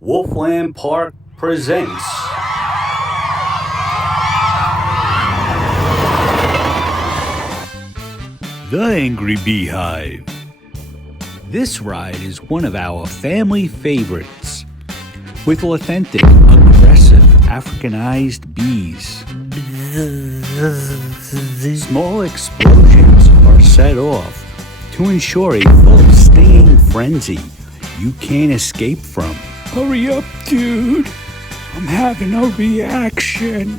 Wolfland Park presents The Angry Bee Hive. This ride is one of our family favorites, with authentic, aggressive Africanized bees. Small explosions are set off to ensure a full stinging frenzy you can't escape from. Hurry up, dude. I'm having a reaction.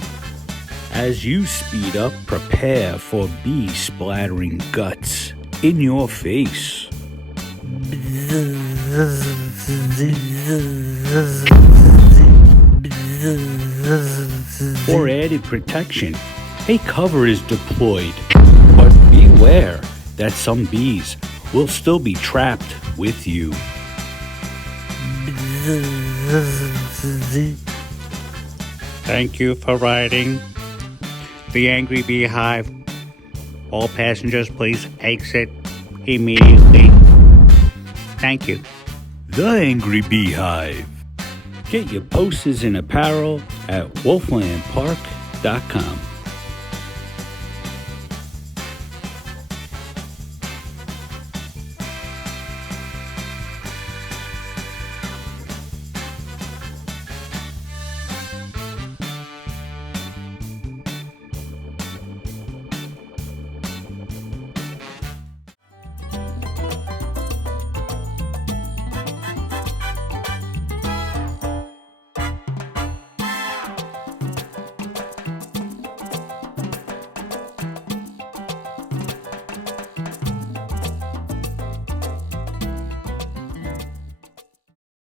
As you speed up, prepare for bee splattering guts in your face. For added protection, a cover is deployed, but beware that some bees will still be trapped with you. Thank you for riding the Angry Bee Hive. All passengers, please exit immediately. Thank you. The Angry Bee Hive. Get your posters and apparel at wolflandpark.com.